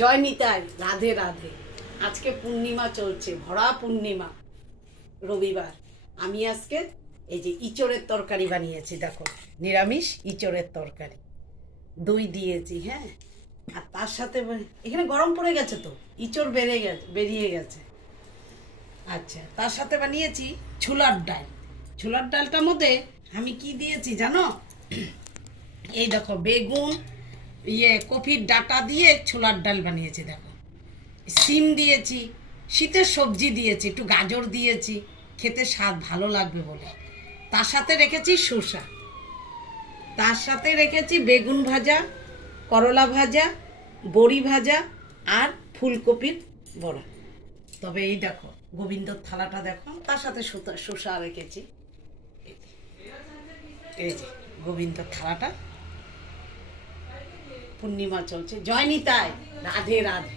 জয় নিতাই, রাধে রাধে। আজকে পূর্ণিমা চলছে, ভরা পূর্ণিমা, রবিবার। আমি আজকে এই যে ইঁচড়ের তরকারি বানিয়েছি, দেখো, নিরামিষ ইঁচড়ের তরকারি, দই দিয়েছি, হ্যাঁ। আর তার সাথে এখানে গরম পড়ে গেছে, তো ইঁচড় বেরিয়ে গেছে। আচ্ছা, তার সাথে বানিয়েছি ছোলার ডাল। ছোলার ডালটার মধ্যে আমি কি দিয়েছি জানো? এই দেখো, বেগুন, কপির ডাঁটা দিয়ে ছোলার ডাল বানিয়েছি, দেখো। সিম দিয়েছি, শীতের সবজি দিয়েছি, একটু গাজর দিয়েছি, খেতে স্বাদ ভালো লাগবে বলে। তার সাথে রেখেছি শসা, তার সাথে রেখেছি বেগুন ভাজা, করলা ভাজা, বড়ি ভাজা, আর ফুলকপির বড়া। তবে এই দেখো গোবিন্দর থালাটা দেখো, তার সাথে শসা রেখেছি। এই যে গোবিন্দর থালাটা। পূর্ণিমা চলছে, জয় নিতাই, রাধে রাধে।